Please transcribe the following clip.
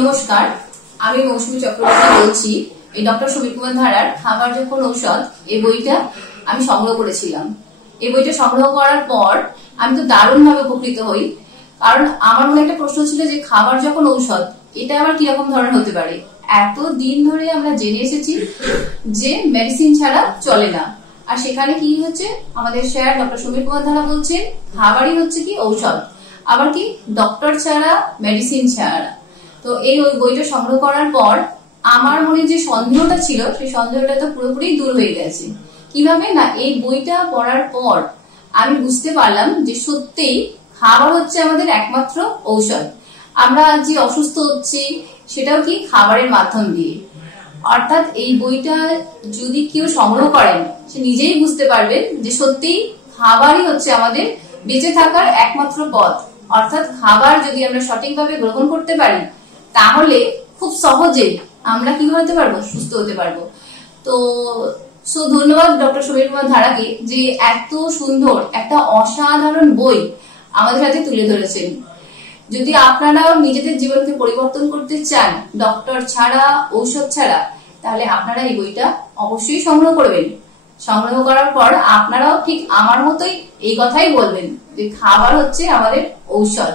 নমস্কার, আমি মৌসুমী চক্রবর্তী বলছি। এই ডক্টর সমীর কুমার ধারার খাবার যখন ঔষধ এই বইটা আমি সংগ্রহ করেছিলাম। এই বইটা সংগ্রহ করার পর আমি তো দারুণ ভাবে উপকৃত হই, কারণ আমার মনে একটা প্রশ্ন ছিল যে খাবার যখন ঔষধ এটা আবার কিরকম ধরনের হতে পারে। এত দিন ধরে আমরা জেনে এসেছি যে মেডিসিন ছাড়া চলে না, আর সেখানে কি হচ্ছে, আমাদের স্যার ডক্টর সমীর কুমার ধারা বলছেন খাবারই হচ্ছে কি ঔষধ, আবার কি ডক্টর ছাড়া মেডিসিন ছাড়া। তো এই বইটা সংগ্রহ করার পর আমার মনে যে সন্দেহটা ছিল সেই সন্দেহটা তো পুরোপুরি দূর হয়ে গেছে। কিভাবে না, এই বইটা পড়ার পর আমি বুঝতে পারলাম যে সত্যিই খাবার হচ্ছে আমাদের একমাত্র ঔষধ। আমরা যে অসুস্থ হচ্ছি সেটাও কি খাবারের মাধ্যম দিয়ে। অর্থাৎ এই বইটা যদি কেউ সংগ্রহ করেন সে নিজেই বুঝতে পারবেন যে সত্যিই খাবারই হচ্ছে আমাদের বেঁচে থাকার একমাত্র পথ। অর্থাৎ খাবার যদি আমরা সঠিকভাবে গ্রহণ করতে পারি তাহলে খুব সহজে আমরা কি হতে পারবো, সুস্থ হতে পারবো। তো ধন্যবাদ ডক্টর সমীর কুমার ধারাকে যে এত সুন্দর একটা অসাধারণ বই আমাদের হাতে তুলে ধরেছেন। যদি আপনারাও নিজেদের জীবনকে পরিবর্তন করতে চান ডক্টর ছাড়া, ঔষধ ছাড়া, তাহলে আপনারা এই বইটা অবশ্যই সংগ্রহ করবেন। সংগ্রহ করার পর আপনারাও ঠিক আমার মতোই এই কথাই বলবেন যে খাবার হচ্ছে আমাদের ঔষধ।